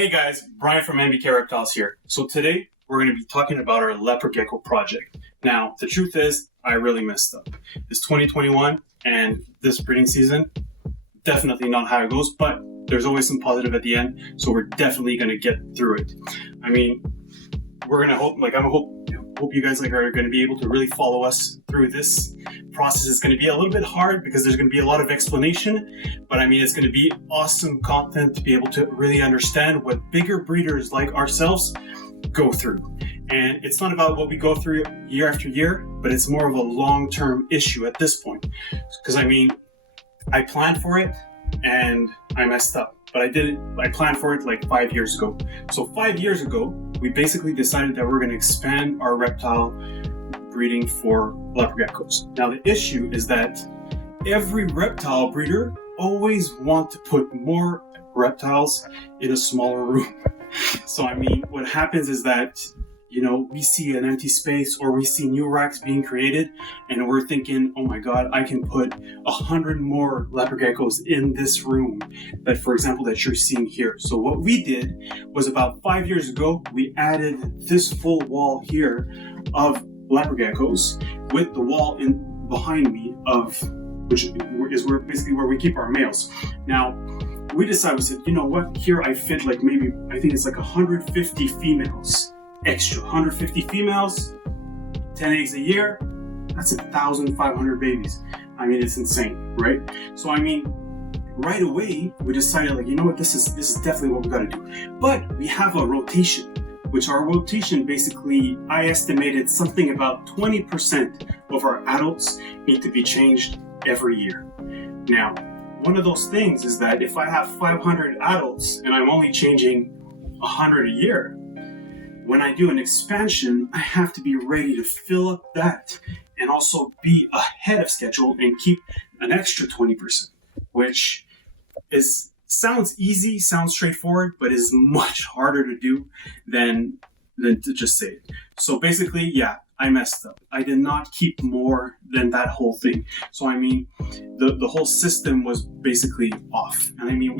Hey guys, Brian from MBK Reptiles here. So today we're going to be talking about our leopard gecko project. Now, the truth is, I really messed up. It's 2021 and this breeding season, definitely not how it goes, but there's always some positive at the end, so we're definitely going to get through it. I mean, we're going to hope you guys are going to be able to really follow us through this process. It's going to be a little bit hard because there's going to be a lot of explanation, but I mean, it's going to be awesome content to be able to really understand what bigger breeders like ourselves go through. And it's not about what we go through year after year, but it's more of a long-term issue at this point. Because I mean, I planned for it and I messed up, but I planned for it like 5 years ago. So 5 years ago, we basically decided that we're going to expand our reptile breeding for leopard geckos. Now the issue is that every reptile breeder always wants to put more reptiles in a smaller room. So I mean, what happens is that, you know, we see an empty space or we see new racks being created and we're thinking, oh my God, I can put 100 more leopard geckos in this room that, for example, that you're seeing here. So what we did was about 5 years ago, we added this full wall here of leopard geckos with the wall in behind me which is where we keep our males. Now, we said, you know what, here I fit like maybe, I think it's like 150 females. Extra 150 females, 10 eggs a year, that's 1,500 babies. I mean, it's insane, right? So I mean, right away we decided, like, you know what, this is definitely what we got to do. But we have a rotation, which our rotation basically, I estimated something about 20% of our adults need to be changed every year. Now, one of those things is that if I have 500 adults and I'm only changing 100 a year, when I do an expansion, I have to be ready to fill up that and also be ahead of schedule and keep an extra 20%, which sounds easy, sounds straightforward, but is much harder to do than to just say it. So basically, yeah, I messed up. I did not keep more than that whole thing. So I mean, the whole system was basically off. And I mean,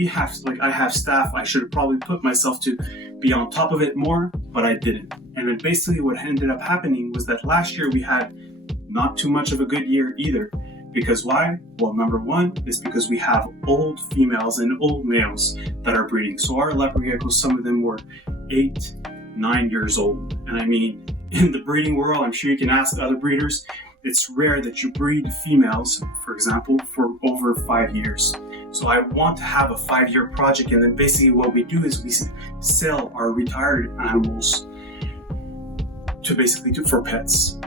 I have staff. I should have probably put myself to be on top of it more, but I didn't. And then basically what ended up happening was that last year we had not too much of a good year either. Because why? Well, number one is because we have old females and old males that are breeding. So our leopard geckos, some of them were 8, 9 years old. And I mean, in the breeding world, I'm sure you can ask other breeders, it's rare that you breed females, for example, for over 5 years. So I want to have a 5-year project, and then basically what we do is we sell our retired animals for pets.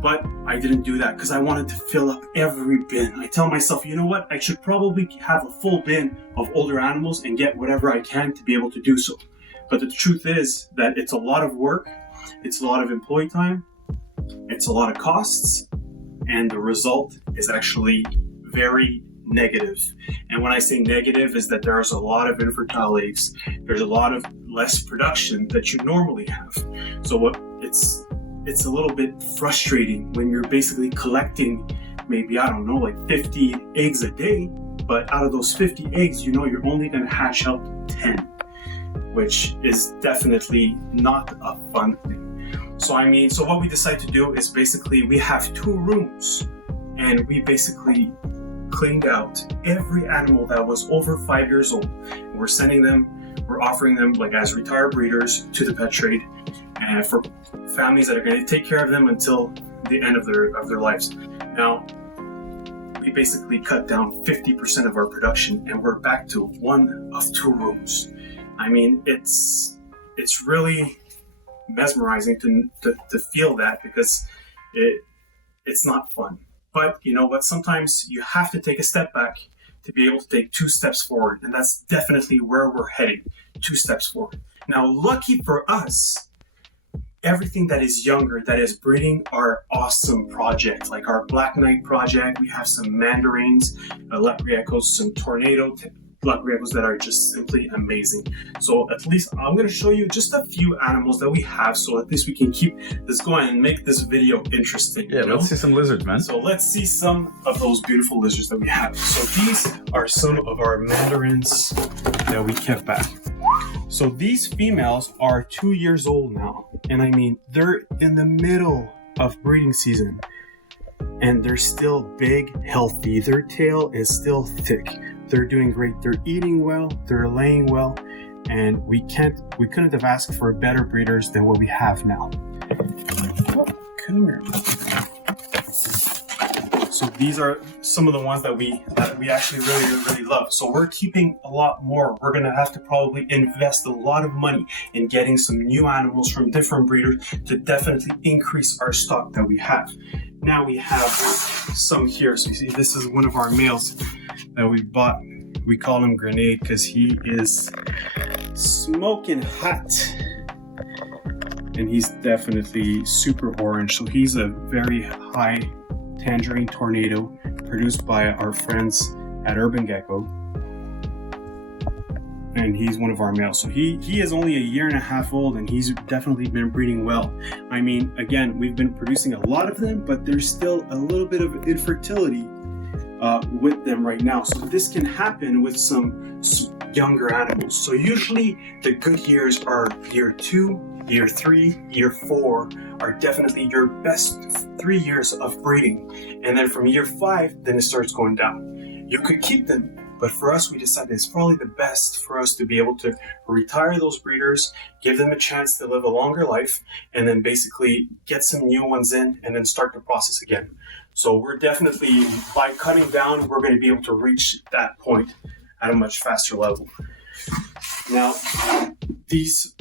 But I didn't do that because I wanted to fill up every bin. I tell myself, you know what, I should probably have a full bin of older animals and get whatever I can to be able to do so. But the truth is that it's a lot of work, it's a lot of employee time, it's a lot of costs, and the result is actually very negative. And when I say negative, is that there's a lot of infertile eggs, there's a lot of less production that you normally have. So it's a little bit frustrating when you're basically collecting maybe, I don't know, like 50 eggs a day, but out of those 50 eggs, you know, you're only going to hatch out 10, which is definitely not a fun thing. So what we decide to do is basically we have 2 rooms and we basically cleaned out every animal that was over 5 years old. And we're offering them like as retired breeders to the pet trade and for families that are going to take care of them until the end of their lives. Now, we basically cut down 50% of our production and we're back to 1 of 2 rooms. I mean, it's really mesmerizing to feel that because it's not fun. But you know what? Sometimes you have to take a step back to be able to take 2 steps forward, and that's definitely where we're heading. 2 steps forward. Now, lucky for us, everything that is younger, that is breeding, are awesome projects. Like our Black Knight project, we have some mandarins, leopard geckos, some tornado leopard geckos that are just simply amazing. So at least I'm going to show you just a few animals that we have, so at least we can keep this going and make this video interesting. Yeah, let's see some lizards, man. So let's see some of those beautiful lizards that we have. So these are some of our mandarins that we kept back. So these females are 2 years old now. And I mean, they're in the middle of breeding season. And they're still big, healthy. Their tail is still thick. They're doing great. They're eating well. They're laying well. And we couldn't have asked for better breeders than what we have now. Oh, come here. So these are some of the ones that we actually really love. So we're keeping a lot more. We're gonna have to probably invest a lot of money in getting some new animals from different breeders to definitely increase our stock that we have. Now we have some here. So you see, this is one of our males that we bought. We call him Grenade because he is smoking hot. And he's definitely super orange. So he's a very high tangerine tornado produced by our friends at Urban Gecko. And he's one of our males. So he is only a year and a half old, and he's definitely been breeding well. I mean, again, we've been producing a lot of them, but there's still a little bit of infertility with them right now. So this can happen with some younger animals. So usually the good years are year 2, year 3, year 4 are definitely your best 3 years of breeding. And then from year 5, then it starts going down. You could keep them, but for us, we decided it's probably the best for us to be able to retire those breeders, give them a chance to live a longer life, and then basically get some new ones in and then start the process again. So we're definitely, by cutting down, we're going to be able to reach that point at a much faster level. Now, these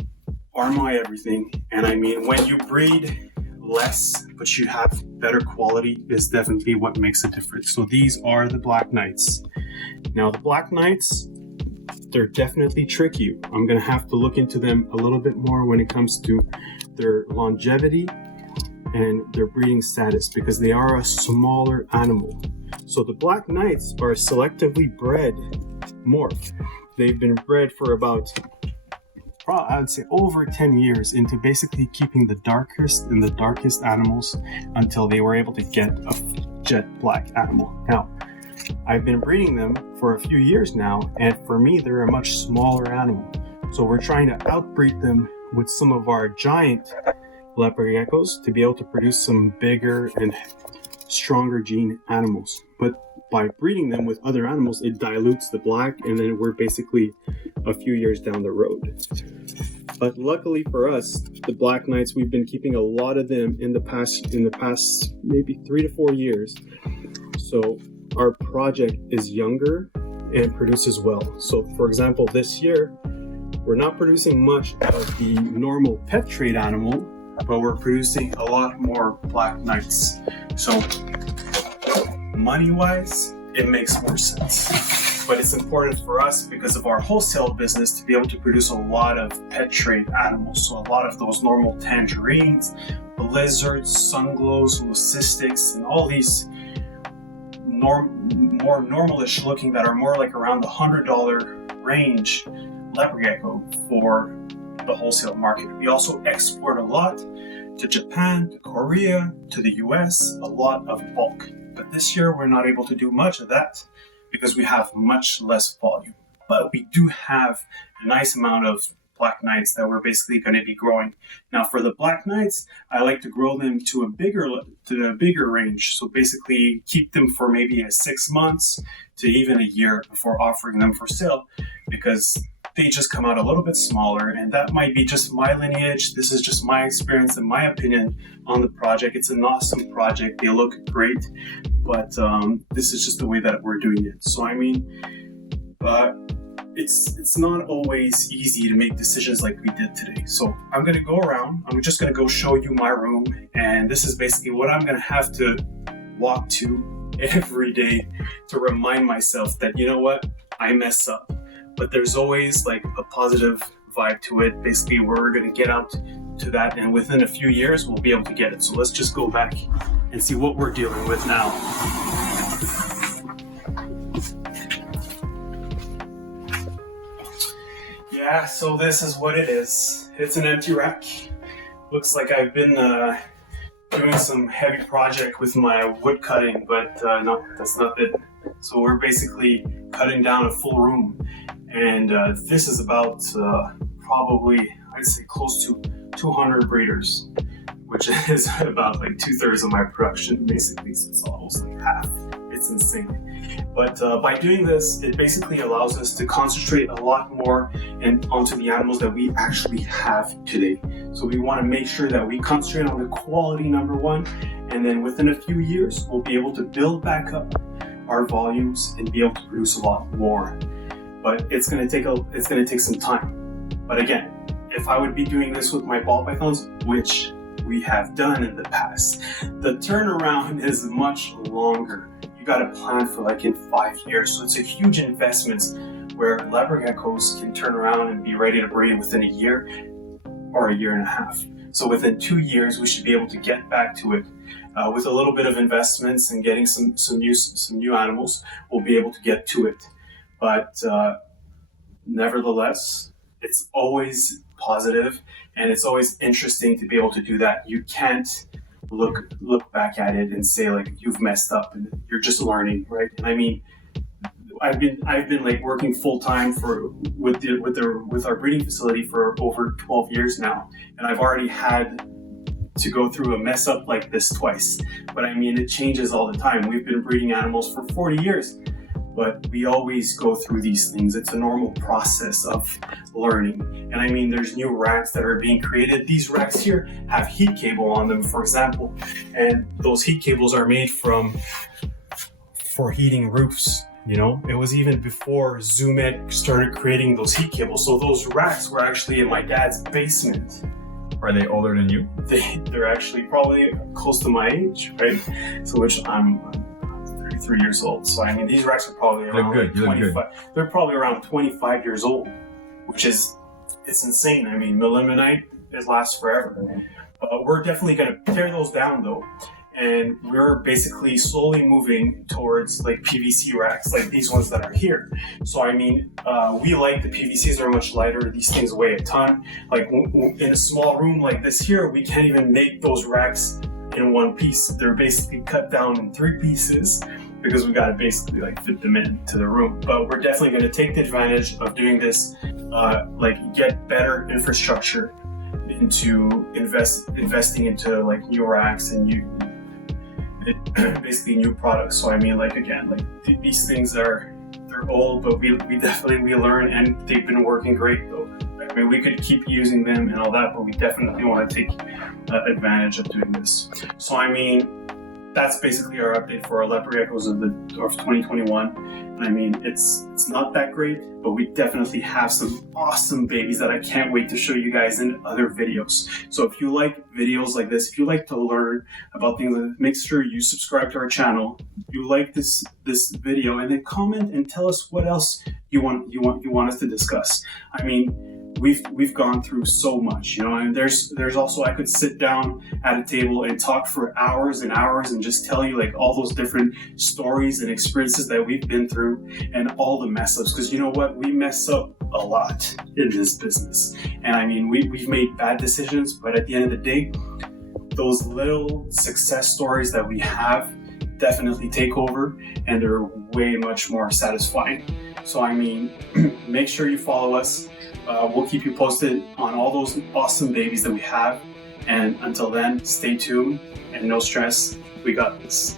are my everything. And I mean, when you breed less, but you have better quality, is definitely what makes a difference. So these are the Black Knights. Now, the Black Knights, they're definitely tricky. I'm going to have to look into them a little bit more when it comes to their longevity and their breeding status, because they are a smaller animal. So the Black Knights are selectively bred morph. They've been bred for about, I would say, over 10 years into basically keeping the darkest and the darkest animals until they were able to get a jet black animal. Now, I've been breeding them for a few years now, and for me, they're a much smaller animal. So we're trying to outbreed them with some of our giant leopard geckos to be able to produce some bigger and stronger gene animals. But by breeding them with other animals, it dilutes the black, and then we're basically a few years down the road. But luckily for us, the Black Knights, we've been keeping a lot of them in the past maybe 3 to 4 years. So our project is younger and produces well. So for example, this year, we're not producing much of the normal pet trade animal, but we're producing a lot more Black Knights. So money-wise, it makes more sense. But it's important for us because of our wholesale business to be able to produce a lot of pet trade animals. So a lot of those normal tangerines, blizzards, sunglows, leucistics, and all these more normalish looking that are more like around the $100 range leopard gecko for the wholesale market. We also export a lot to Japan, to Korea, to the US, a lot of bulk. But this year we're not able to do much of that because we have much less volume. But we do have a nice amount of Black Knights that we're basically going to be growing. Now for the Black Knights, I like to grow them to a bigger range. So basically keep them for maybe 6 months to even a year before offering them for sale, because they just come out a little bit smaller, and that might be just my lineage. This is just my experience and my opinion on the project. It's an awesome project. They look great, but this is just the way that we're doing it. So I mean, it's not always easy to make decisions like we did today. So I'm going to go around. I'm just going to go show you my room, and this is basically what I'm going to have to walk to every day to remind myself that, you know what, I mess up. But there's always like a positive vibe to it. Basically, we're going to get out to that, and within a few years, we'll be able to get it. So let's just go back and see what we're dealing with now. Yeah, so this is what it is. It's an empty rack. Looks like I've been doing some heavy project with my wood cutting, but no, that's not it. So we're basically cutting down a full room. And this is about probably, I'd say, close to 200 breeders, which is about like 2/3 of my production, basically. So it's almost like half. It's insane. But by doing this, it basically allows us to concentrate a lot more onto the animals that we actually have today. So we want to make sure that we concentrate on the quality, number one, and then within a few years, we'll be able to build back up our volumes and be able to produce a lot more. But it's going to take some time. But again, if I would be doing this with my ball pythons, which we have done in the past, the turnaround is much longer. You got to plan for like in 5 years. So it's a huge investment where leopard geckos can turn around and be ready to breed within a year or a year and a half. So within 2 years, we should be able to get back to it. With a little bit of investments and getting some new animals, we'll be able to get to it. But nevertheless, it's always positive and it's always interesting to be able to do that. You can't look back at it and say like you've messed up and you're just learning, right? And I mean, I've been like working full time with our breeding facility for over 12 years now, and I've already had to go through a mess up like this twice. But I mean, it changes all the time. We've been breeding animals for 40 years, but we always go through these things. It's a normal process of learning. And I mean, there's new racks that are being created. These racks here have heat cable on them, for example, and those heat cables are made for heating roofs. You know, it was even before Zoomed started creating those heat cables. So those racks were actually in my dad's basement. Are they older than you? They're actually probably close to my age, right? So which I'm 33 years old. So I mean, these racks are probably around 25. They're probably around 25 years old, which is, it's insane. I mean, Melimelonite, it lasts forever. We're definitely going to tear those down though. And we're basically slowly moving towards like PVC racks, like these ones that are here. So I mean, we like the PVCs are much lighter. These things weigh a ton. Like in a small room like this here, we can't even make those racks in one piece. They're basically cut down in 3 pieces because we got to basically like fit them into the room. But we're definitely going to take the advantage of doing this, like get better infrastructure into investing into like new racks and basically new products. So I mean, like again, like these things they're old, but we definitely learn, and they've been working great though. I mean, we could keep using them and all that, but we definitely want to take advantage of doing this. So I mean, that's basically our update for our leopard geckos of 2021. And I mean, it's not that great, but we definitely have some awesome babies that I can't wait to show you guys in other videos. So if you like videos like this, if you like to learn about things, make sure you subscribe to our channel. If you like this video, and then comment and tell us what else you want us to discuss. I mean, we've gone through so much, you know, and there's also, I could sit down at a table and talk for hours and hours and just tell you like all those different stories and experiences that we've been through and all the mess ups, because you know what, we mess up a lot in this business. And I mean, we've made bad decisions, but at the end of the day, those little success stories that we have definitely take over, and they're way much more satisfying. So I mean, make sure you follow us. We'll keep you posted on all those awesome babies that we have. And until then, stay tuned and no stress. We got this.